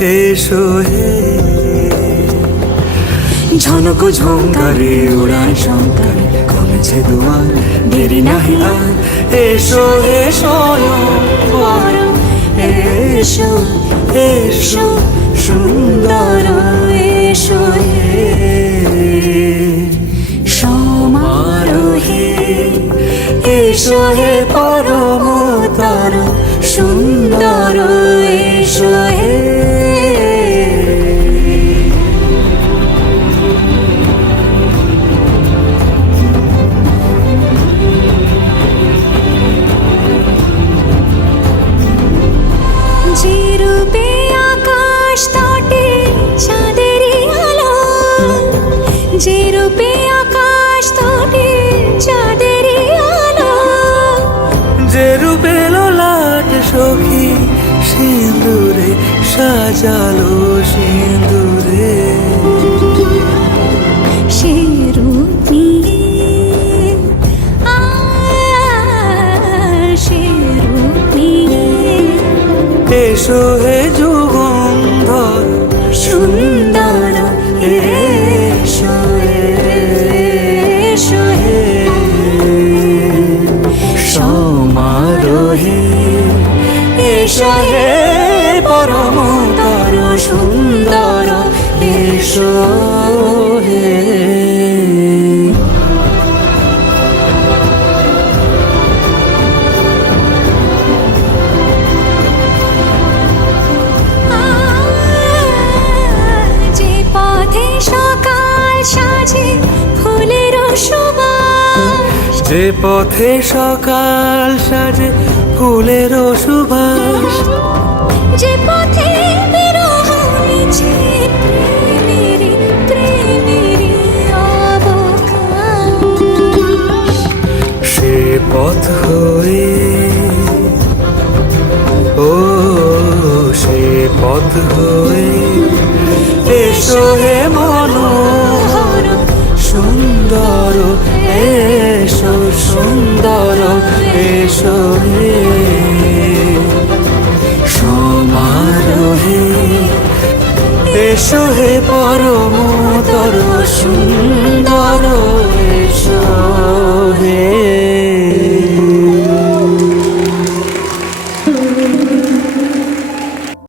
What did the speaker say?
এসো হে। ঝনক ঝঙ্কারে উড়ায় শঙ্কারে কমেছে দুয়ার, দেরি নাহি আর। এসো হে স্বয়ংবর, এসো এসো সুন্দর, এসো হে সমারোহে। এসো হে পরমতর সুন্দর, এসো হে। যে রূপে আকাশ তটে চাঁদেরই আলো, যে রূপে আকাশ তটে চাঁদেরই আলো, যে রূপে ললাট সখী সিঁদুরে সাজালো সিঁদুরে। সে রূপ নিয়ে সে রূপ নিয়ে এসো হে যুগন্ধর সুন্দর, এসো এসো হে সমারোহে। এসো হে পরমতর সুন্দর, এসো হে। যে পথে সকাল সাজে ফুলের সুবাস, যে পথে বিরহ মিছে প্রেমেরই প্রেমেরই অবকাশ, সে পথ হয়ে ও সে পথ হয়ে এসো হে মনোহর সুন্দর, এসো সুন্দর, এসো হে সমারোহে। এসো হে পরমতর সুন্দর।